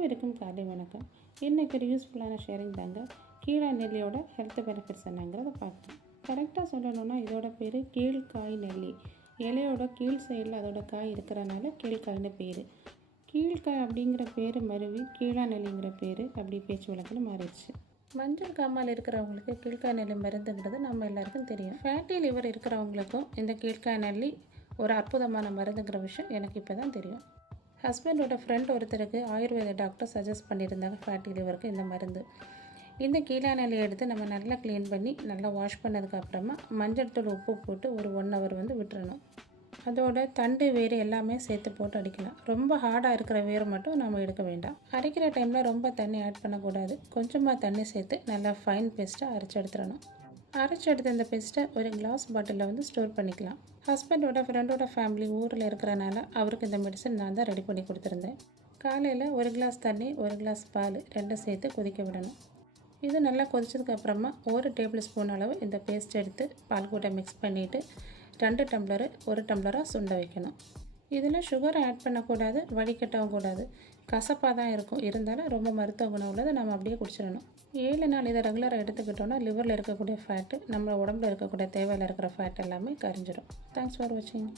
அனைவருக்கும் காலை வணக்கம். இன்றைக்கி ஒரு யூஸ்ஃபுல்லான ஷேரிங் தாங்க. கீழா நெல்லியோட ஹெல்த் பெனிஃபிட்ஸ் என்னங்கிறத பார்க்கலாம். கரெக்டாக சொல்லணும்னா இதோட பேர் கீழ்காய் நெல்லி. இலையோட கீழ் சைடில் அதோட காய் இருக்கிறனால கீழ்காய்னு பேர். கீழ்காய் அப்படிங்கிற பேர் மருவி கீழா நெல்லிங்கிற பேர் அப்படி பேச்சு வழக்கில் மாறிடுச்சு. மஞ்சள் காமால் இருக்கிறவங்களுக்கு கீழ்காய் நெல்லி மருந்துங்கிறது நம்ம எல்லாருக்கும் தெரியும். ஃபேட்டி லிவர் இருக்கிறவங்களுக்கும் இந்த கீழ்காய் நெல்லி ஒரு அற்புதமான மருந்துங்கிற விஷயம் எனக்கு இப்போ தான் தெரியும். ஹஸ்பண்டோட ஃப்ரெண்ட் ஒருத்தருக்கு ஆயுர்வேத டாக்டர் சஜஸ்ட் பண்ணியிருந்தாங்க ஃபேட்டி லிவருக்கு இந்த மருந்து. இந்த கீழா எடுத்து நம்ம நல்லா க்ளீன் பண்ணி நல்லா வாஷ் பண்ணதுக்கப்புறமா மஞ்சள் தூள் உப்பு போட்டு ஒரு ஒன் ஹவர் வந்து விட்டுறணும். அதோட தண்டு வேறு எல்லாமே சேர்த்து போட்டு அடிக்கலாம். ரொம்ப ஹார்டாக இருக்கிற வேர் மட்டும் நம்ம எடுக்க வேண்டாம். அரைக்கிற டைமில் ரொம்ப தண்ணி ஆட் பண்ணக்கூடாது. கொஞ்சமாக தண்ணி சேர்த்து நல்லா ஃபைன் பேஸ்ட்டாக அரைச்சி எடுத்துடணும். அரைச்செடுத்த இந்த பேஸ்ட்டை ஒரு கிளாஸ் பாட்டிலில் வந்து ஸ்டோர் பண்ணிக்கலாம். ஹஸ்பண்டோட ஃப்ரெண்டோட ஃபேமிலி ஊரில் இருக்கிறனால அவருக்கு இந்த மெடிசன் நான் தான் ரெடி பண்ணி கொடுத்துருந்தேன். காலையில் ஒரு கிளாஸ் தண்ணி ஒரு கிளாஸ் பால் ரெண்டும் சேர்த்து கொதிக்க விடணும். இது நல்லா கொதிச்சதுக்கப்புறமா ஒரு டேபிள் ஸ்பூன் அளவு இந்த பேஸ்ட் எடுத்து பால் கூட மிக்ஸ் பண்ணிவிட்டு ரெண்டு டம்ளரு ஒரு டம்ளராக சுண்ட வைக்கணும். இதில் சுகர் ஆட் பண்ணக்கூடாது வடிகட்டவும் கூடாது. கசப்பாக தான் இருக்கும். இருந்தாலும் ரொம்ப மருத்துவ குணம் உள்ளது நம்ம அப்படியே குடிச்சிடணும். ஏழு நாள் இதை ரெகுலராக எடுத்துக்கிட்டோன்னா லிவரில் இருக்கக்கூடிய ஃபேட்டு நம்ம உடம்புல இருக்கக்கூடிய தேவையில் இருக்கிற ஃபேட் எல்லாமே கரைஞ்சிடும். தேங்க்ஸ் ஃபார் வாட்சிங்